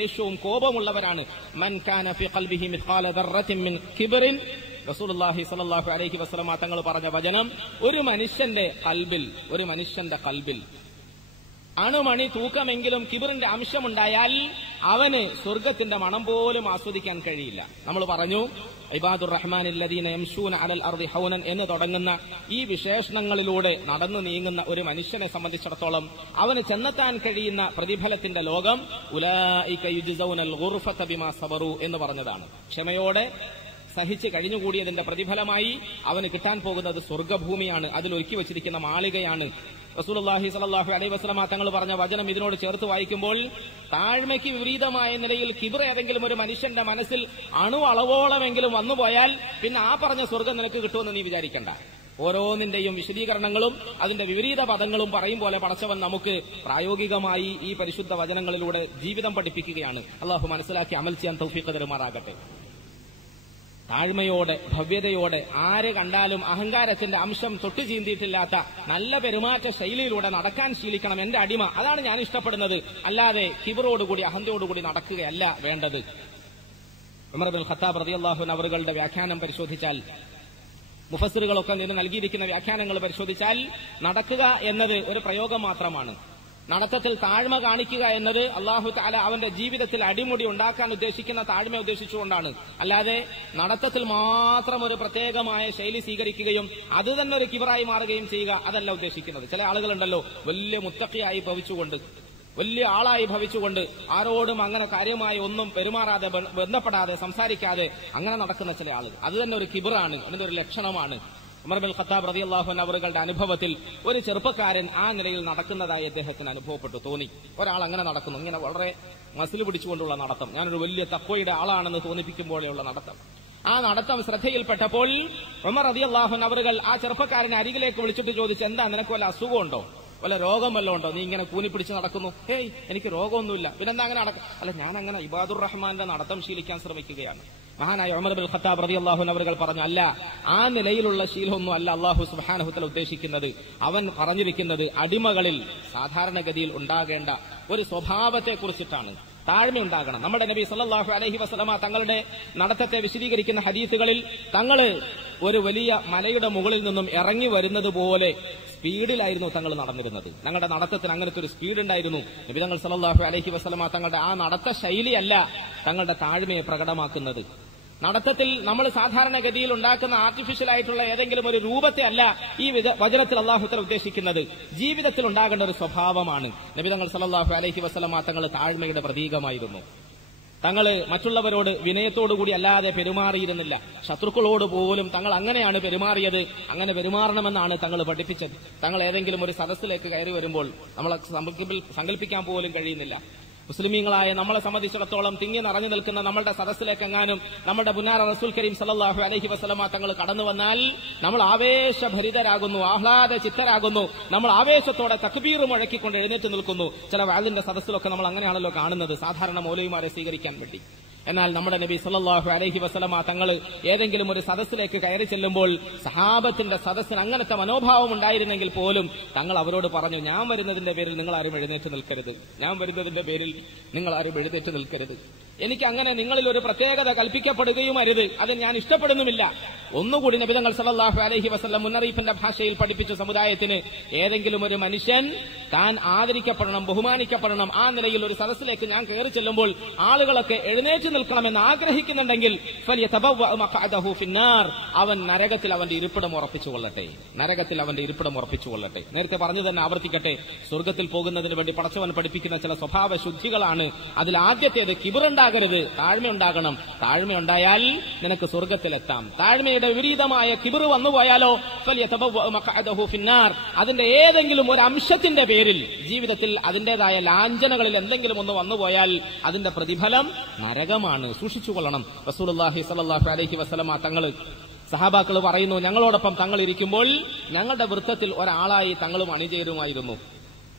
ദേഷ്യവും കോപമുള്ളവരാണ്. മൻ കാന ഫീ ഖൽബിഹി മിസ്ഖാല ദർറത്തിൻ മിൻ കിബ്റിൻ, റസൂലുള്ളാഹി സ്വല്ലല്ലാഹു അലൈഹി വസല്ലമ തങ്ങൾ പറഞ്ഞ വചനം, ഒരു മനുഷ്യന്റെ കൽബിൽ അണുമണി തൂക്കമെങ്കിലും കിബറിന്റെ അംശമുണ്ടായാൽ അവന് സ്വർഗത്തിന്റെ മണം പോലും ആസ്വദിക്കാൻ കഴിയില്ല. നമ്മൾ പറഞ്ഞു ഇബാദുർ റഹ്മാനില്ലദീന യംശൂന അലൽ അർദി ഹൗനൻ എന്ന് തുടങ്ങുന്ന ഈ വിശേഷണങ്ങളിലൂടെ നടന്നു നീങ്ങുന്ന ഒരു മനുഷ്യനെ സംബന്ധിച്ചിടത്തോളം അവന് ചെന്നെത്താൻ കഴിയുന്ന പ്രതിഫലത്തിന്റെ ലോകം ഉലൈക യുജ്സൗനൽ ഗുർഫത ബിമാ സബറു എന്ന് പറഞ്ഞതാണ്. ക്ഷമയോടെ സഹിച്ച് കഴിഞ്ഞുകൂടിയതിന്റെ പ്രതിഫലമായി അവന് കിട്ടാൻ പോകുന്നത് സ്വർഗ്ഗഭൂമിയാണ്, അതിലൊരുക്കി വച്ചിരിക്കുന്ന മാളികയാണ്. റസൂലുള്ളാഹി സ്വല്ലല്ലാഹു അലൈഹി വസല്ലമ തങ്ങൾ പറഞ്ഞ വചനം ഇതിനോട് ചേർത്ത് വായിക്കുമ്പോൾ താഴ്മയ്ക്ക് വിപരീതമായ നിലയിൽ കിബ്ർ ഏതെങ്കിലും ഒരു മനുഷ്യന്റെ മനസ്സിൽ അളവോളമെങ്കിലും വന്നുപോയാൽ പിന്നെ ആ പറഞ്ഞ സ്വർഗ്ഗം നിനക്ക് കിട്ടുമെന്ന് നീ വിചാരിക്കണ്ട. ഓരോന്നിന്റെയും വിശദീകരണങ്ങളും അതിന്റെ വിപരീത പദങ്ങളും പറയും പോലെ പടച്ചവൻ നമുക്ക് പ്രായോഗികമായി ഈ പരിശുദ്ധ വചനങ്ങളിലൂടെ ജീവിതം പഠിപ്പിക്കുകയാണ്. അള്ളാഹു മനസ്സിലാക്കി അമൽ ചെയ്യാൻ തൗഫീഖ് തരുമാറാകട്ടെ. താഴ്മയോടെ ഭവ്യതയോടെ ആര് കണ്ടാലും അഹങ്കാരത്തിന്റെ അംശം തൊട്ടു ചീന്തിയിട്ടില്ലാത്ത നല്ല പെരുമാറ്റ ശൈലിയിലൂടെ നടക്കാൻ ശീലിക്കണം എന്റെ അടിമ. അതാണ് ഞാൻ ഇഷ്ടപ്പെടുന്നത്. അല്ലാതെ കിബറോടുകൂടി അഹന്തയോടുകൂടി നടക്കുകയല്ല വേണ്ടത്. ഉമർ ഇബ്നുൽ ഖത്താബ് റളിയല്ലാഹു അൻഹു അവരുടെ വ്യാഖ്യാനം പരിശോധിച്ചാൽ, മുഫസ്സിറുകളൊക്കെ നിന്ന് നൽകിയിരിക്കുന്ന വ്യാഖ്യാനങ്ങൾ പരിശോധിച്ചാൽ, നടക്കുക എന്നത് ഒരു പ്രയോഗം മാത്രമാണ്. നടത്തത്തിൽ താഴ്മ കാണിക്കുക എന്നത് അല്ലാഹു തആല അവന്റെ ജീവിതത്തിൽ അടിമുടി ഉണ്ടാക്കാൻ ഉദ്ദേശിക്കുന്ന താഴ്മ ഉദ്ദേശിച്ചുകൊണ്ടാണ്. അല്ലാതെ നടത്തത്തിൽ മാത്രം ഒരു പ്രത്യേകമായ ശൈലി സ്വീകരിക്കുകയും അത് തന്നെ ഒരു കിബറായി മാറുകയും ചെയ്യുക അതല്ല ഉദ്ദേശിക്കുന്നത്. ചില ആളുകളുണ്ടല്ലോ വലിയ മുത്തഖിയായി ഭവിച്ചുകൊണ്ട്, വലിയ ആളായി ഭവിച്ചുകൊണ്ട് ആരോടും അങ്ങനെ കാര്യമായി ഒന്നും പെരുമാറാതെ ബന്ധപ്പെടാതെ സംസാരിക്കാതെ അങ്ങനെ നടക്കുന്ന ചില ആളുകൾ, അത് തന്നെ ഒരു കിബറാണ്, അതിന്റെ ഒരു ലക്ഷണമാണ്. ഉമർ ഇബ്നുൽ ഖത്താബ് റളിയല്ലാഹു അൻഹു അവരുടെ അനുഭവത്തിൽ ഒരു ചെറുപ്പക്കാരൻ ആ നിലയിൽ നടക്കുന്നതായി അദ്ദേഹത്തിന് അനുഭവപ്പെട്ടു, തോന്നി. ഒരാൾ അങ്ങനെ നടക്കുന്നു, ഇങ്ങനെ വളരെ മസിൽ പിടിച്ചുകൊണ്ടുള്ള നടത്തം, ഞാനൊരു വലിയ തഖ്വയുടെ ആളാണെന്ന് തോന്നിപ്പിക്കുമ്പോഴെയുള്ള നടത്തം. ആ നടത്തം ശ്രദ്ധയിൽപ്പെട്ടപ്പോൾ ഉമർ റളിയല്ലാഹു അൻഹു അവർ ആ ചെറുപ്പക്കാരനെ അരികിലേക്ക് വിളിച്ചിട്ട് ചോദിച്ചു, എന്താ നിനക്ക് വല്ല അസുഖമുണ്ടോ, വല്ല രോഗം വല്ലതും ഉണ്ടോ, നീ ഇങ്ങനെ കൂനിപ്പിടിച്ച് നടക്കുന്നു? ഹേയ്, എനിക്ക് രോഗമൊന്നുമില്ല, പിന്നെന്താ അങ്ങനെ നടക്കും? അല്ല, ഞാൻ അങ്ങനെ ഇബാദുർ റഹ്മാന്റെ നടത്തം ശീലിക്കാൻ ശ്രമിക്കുകയാണ്. മഹാനായ ഉമർ ഇബ്നുൽ ഖത്താബ് റളിയല്ലാഹു അൻഹു അവർ പറഞ്ഞു, അല്ല, ആ നിലയിലുള്ള ശീലമൊന്നും അല്ല അല്ലാഹു സുബ്ഹാനഹു വ തആല ഉദ്ദേശിക്കുന്നത്. അവൻ പറഞ്ഞിരിക്കുന്നത് അടിമകളിൽ സാധാരണഗതിയിൽ ഉണ്ടാകേണ്ട ഒരു സ്വഭാവത്തെ കുറിച്ചിട്ടാണ്. താഴ്മയുണ്ടാകണം. നമ്മുടെ നബി സല്ലല്ലാഹു അലൈഹി വസല്ലമ തങ്ങളുടെ നടത്തത്തെ വിശദീകരിക്കുന്ന ഹദീസുകളിൽ തങ്ങൾ ഒരു വലിയ മലയുടെ മുകളിൽ നിന്നും ഇറങ്ങി വരുന്നത് പോലെ സ്പീഡിലായിരുന്നു തങ്ങൾ നടന്നിരുന്നത്. ഞങ്ങളുടെ നടത്തത്തിന് അങ്ങനത്തെ ഒരു സ്പീഡ് ഉണ്ടായിരുന്നു. നബി തങ്ങൾ സല്ലല്ലാഹു അലൈഹി വസല്ലമ തങ്ങളുടെ ആ നടത്ത ശൈലിയല്ല തങ്ങളുടെ താഴ്മയെ പ്രകടമാക്കുന്നത്. നടത്തത്തിൽ നമ്മൾ സാധാരണഗതിയിൽ ഉണ്ടാക്കുന്ന ആർട്ടിഫിഷ്യൽ ആയിട്ടുള്ള ഏതെങ്കിലും ഒരു രൂപത്തെ അല്ല ഈ വചനത്തിൽ അല്ലാഹു തആല ഉദ്ദേശിക്കുന്നത്. ജീവിതത്തിൽ ഉണ്ടാകേണ്ട ഒരു സ്വഭാവമാണ്. നബി തങ്ങൾ സല്ലല്ലാഹു അലൈഹി വസല്ലമ തങ്ങൾ താഴ്മയുടെ പ്രതീകമായിരുന്നു. തങ്ങൾ മറ്റുള്ളവരോട് വിനയത്തോടുകൂടി അല്ലാതെ പെരുമാറിയിരുന്നില്ല. ശത്രുക്കളോട് പോലും തങ്ങൾ അങ്ങനെയാണ് പെരുമാറിയത്. അങ്ങനെ പെരുമാറണമെന്നാണ് തങ്ങൾ പഠിപ്പിച്ചത്. തങ്ങൾ ഏതെങ്കിലും ഒരു സദസ്സിലേക്ക് കയറി വരുമ്പോൾ നമ്മളെ സങ്കല്പിക്കാൻ പോലും കഴിയുന്നില്ല. മുസ്ലിമീങ്ങളായ നമ്മളെ സംബന്ധിച്ചിടത്തോളം തിങ്ങി നിറഞ്ഞു നിൽക്കുന്ന നമ്മളുടെ സദസ്സിലേക്കെങ്ങാനും നമ്മുടെ പുന്നാര റസൂൽ കരീം സല്ലല്ലാഹു അലൈഹി വസല്ലമ തങ്ങൾ കടന്നു വന്നാൽ നമ്മൾ ആവേശഭരിതരാകുന്നു, ആഹ്ലാദ ചിത്തരാകുന്നു. നമ്മൾ ആവേശത്തോടെ തക്ബീർ മുഴക്കിക്കൊണ്ട് എഴുന്നേറ്റ് നിൽക്കുന്നു. ചില വാലിന്റെ സദസ്സിലൊക്കെ നമ്മൾ അങ്ങനെയാണല്ലോ കാണുന്നത്, സാധാരണ മൗലവിമാരെ സ്വീകരിക്കാൻ വേണ്ടി. എന്നാൽ നമ്മുടെ നബി സല്ലല്ലാഹു അലൈഹി വസല്ലമ തങ്ങൾ ഏതെങ്കിലും ഒരു സദസ്സിലേക്ക് കയറി ചെല്ലുമ്പോൾ സഹാബത്തിന്റെ സദസ്സിന് അങ്ങനത്തെ മനോഭാവം ഉണ്ടായിരുന്നെങ്കിൽ പോലും തങ്ങൾ അവരോട് പറഞ്ഞു, ഞാൻ വരുന്നതിന്റെ പേരിൽ നിങ്ങൾ ആരും എഴുന്നേറ്റ് നിൽക്കരുത്, ഞാൻ വരുന്നതിന്റെ പേരിൽ നിങ്ങൾ ആരും എഴുന്നേറ്റ് നിൽക്കരുത്. എനിക്ക് അങ്ങനെ നിങ്ങളിൽ ഒരു പ്രത്യേകത കൽപ്പിക്കപ്പെടുകയും അരുത്, അത് ഞാൻ ഇഷ്ടപ്പെടുന്നുമില്ല. ഒന്നുകൂടി നബി തങ്ങൾ സല്ലല്ലാഹു അലൈഹി വസല്ലം മുന്നറിയിപ്പിന്റെ ഭാഷയിൽ പഠിപ്പിച്ച സമുദായത്തിന് ഏതെങ്കിലും ഒരു മനുഷ്യൻ താൻ ആദരിക്കപ്പെടണം, ബഹുമാനിക്കപ്പെടണം, ആ നിലയിൽ ഒരു സദസ്സിലേക്ക് ഞാൻ കയറി ചെല്ലുമ്പോൾ ആളുകളൊക്കെ എഴുന്നേറ്റ് നിൽക്കണമെന്ന് ആഗ്രഹിക്കുന്നുണ്ടെങ്കിൽ അവൻ നരകത്തിൽ അവന്റെ ഇരിപ്പിടം ഉറപ്പിച്ചുകൊള്ളട്ടെ, നരകത്തിൽ അവന്റെ ഇരിപ്പിടം ഉറപ്പിച്ചുകൊള്ളട്ടെ. നേരത്തെ പറഞ്ഞു തന്നെ ആവർത്തിക്കട്ടെ, സ്വർഗത്തിൽ പോകുന്നതിന് വേണ്ടി പടച്ചവൻ പഠിപ്പിക്കുന്ന ചില സ്വഭാവ ശുദ്ധികളാണ്. അതിൽ ആദ്യത്തേത് കിബറുണ്ടാകരുത്, താഴ്മയുണ്ടാകണം. താഴ്മയുണ്ടായാൽ നിനക്ക് സ്വർഗത്തിലെത്താം. താഴ്മയുടെ വിപരീതമായ കിബറ് വന്നുപോയാലോ അതിന്റെ ഏതെങ്കിലും ഒരു അംശത്തിന്റെ പേരിൽ ജീവിതത്തിൽ അതിന്റേതായ ലാഞ്ചനകളിൽ എന്തെങ്കിലും ഒന്ന് വന്നുപോയാൽ അതിന്റെ പ്രതിഫലം നരകമാണ്. സൂക്ഷിച്ചുകൊള്ളണം. റസൂലുള്ളാഹി സ്വല്ലല്ലാഹു അലൈഹി വസല്ലമ തങ്ങൾ സഹാബാക്കൾ പറയുന്നു, ഞങ്ങളോടൊപ്പം തങ്ങൾ ഇരിക്കുമ്പോൾ ഞങ്ങളുടെ വൃത്തത്തിൽ ഒരാളായി തങ്ങളും അണിചേരുമായിരുന്നു.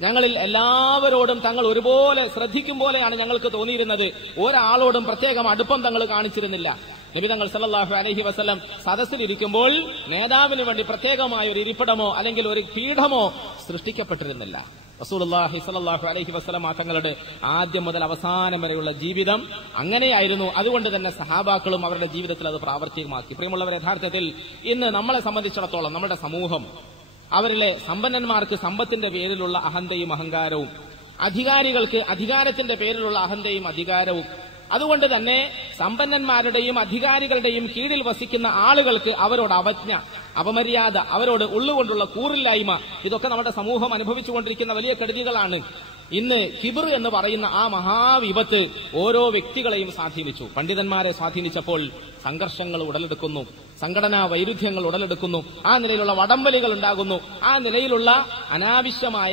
ഞങ്ങളിൽ എല്ലാവരോടും തങ്ങൾ ഒരുപോലെ ശ്രദ്ധിക്കും പോലെയാണ് ഞങ്ങൾക്ക് തോന്നിയിരുന്നത്. ഒരാളോടും പ്രത്യേകം അടുപ്പം തങ്ങൾ കാണിച്ചിരുന്നില്ല. നബി തങ്ങൾ സല്ലല്ലാഹു അലൈഹി വസല്ലം സദസ്സിലിരിക്കുമ്പോൾ നേതാവിന് വേണ്ടി പ്രത്യേകമായ ഒരു ഇരിപ്പിടമോ അല്ലെങ്കിൽ ഒരു പീഠമോ സൃഷ്ടിക്കപ്പെട്ടിരുന്നില്ല. റസൂലുള്ളാഹി സ്വല്ലല്ലാഹു അലൈഹി വസല്ലം തങ്ങളുടെ ആദ്യം മുതൽ അവസാനം വരെയുള്ള ജീവിതം അങ്ങനെയായിരുന്നു. അതുകൊണ്ട് തന്നെ സഹാബാക്കളും അവരുടെ ജീവിതത്തിൽ അത് പ്രാവർത്തികമാക്കി. പ്രിയമുള്ളവർ, യഥാർത്ഥത്തിൽ ഇന്ന് നമ്മളെ സംബന്ധിച്ചിടത്തോളം നമ്മുടെ സമൂഹം, അവരിലെ സമ്പന്നന്മാർക്ക് സമ്പത്തിന്റെ പേരിലുള്ള അഹന്തയും അഹങ്കാരവും, അധികാരികൾക്ക് അധികാരത്തിന്റെ പേരിലുള്ള അഹന്തയും അധികാരവും, അതുകൊണ്ട് തന്നെ സമ്പന്നന്മാരുടെയും അധികാരികളുടെയും കീഴിൽ വസിക്കുന്ന ആളുകൾക്ക് അവരോട് അവജ്ഞ, അപമര്യാദ, അവരോട് ഉള്ളുകൊണ്ടുള്ള കൂറില്ലായ്മ, ഇതൊക്കെ നമ്മുടെ സമൂഹം അനുഭവിച്ചുകൊണ്ടിരിക്കുന്ന വലിയ കെടുതികളാണ്. ഇന്ന് കിബർ എന്ന് പറയുന്ന ആ മഹാവിപത്ത് ഓരോ വ്യക്തികളെയും സ്വാധീനിച്ചു. പണ്ഡിതന്മാരെ സ്വാധീനിച്ചപ്പോൾ സംഘർഷങ്ങൾ ഉടലെടുക്കുന്നു, സംഘടനാ വൈരുദ്ധ്യങ്ങൾ ഉടലെടുക്കുന്നു, ആ നിലയിലുള്ള വടംവലികൾ ഉണ്ടാകുന്നു, ആ നിലയിലുള്ള അനാവശ്യമായ